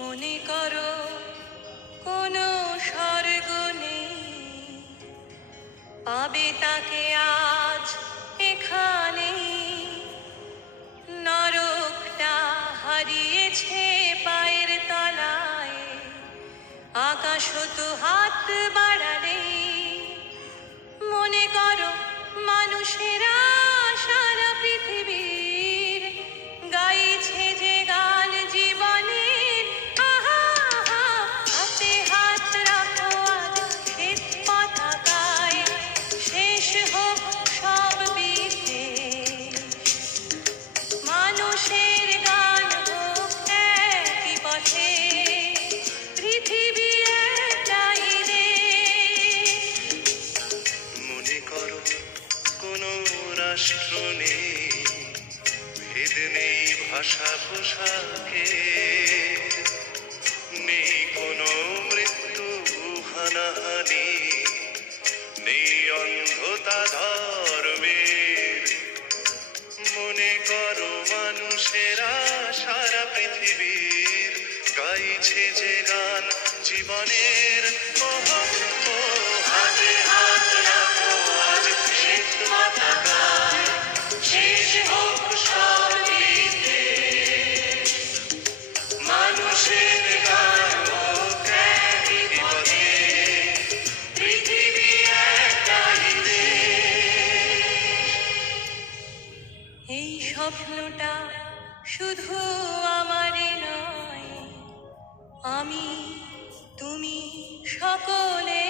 মনে করো কোনো স্বর্গ নেই, পাবে তাকে আজ এখানে। নরকটা হারিয়েছে পায়ের তলায়, আকাশ তো হাত বাড়ালে। মনে করো মানুষেরা সারা পৃথিবীর গাইছে যে গান জীবনের। আহা আহা, হাতে হাত রাখো আজ শ্বেত পতাকায়, শেষ হোক সব বিদ্বেষ। মানুষের গান হোক একই পথে, পৃথিবী একটাই দেশ। মনে করো কোনো রাষ্ট্র নেই, ভেদ নেই ভাষা পোশাকে, নেই কোনো মৃত্যু হানাহানি, নেই অন্ধতা ধর্মের। মনে করো মানুষেরা সারা পৃথিবীর গাইছে যে গান জীবনের। হাতে হাত রাখো আজ শ্বেত পতাকায়, শেষ হোক সব বিদ্বেষ। মানুষের গান হোক একই পথে, পৃথিবী একটাই দেশ। এই স্বপ্নটা শুধু আমারই নয়, আমি তুমি সকলে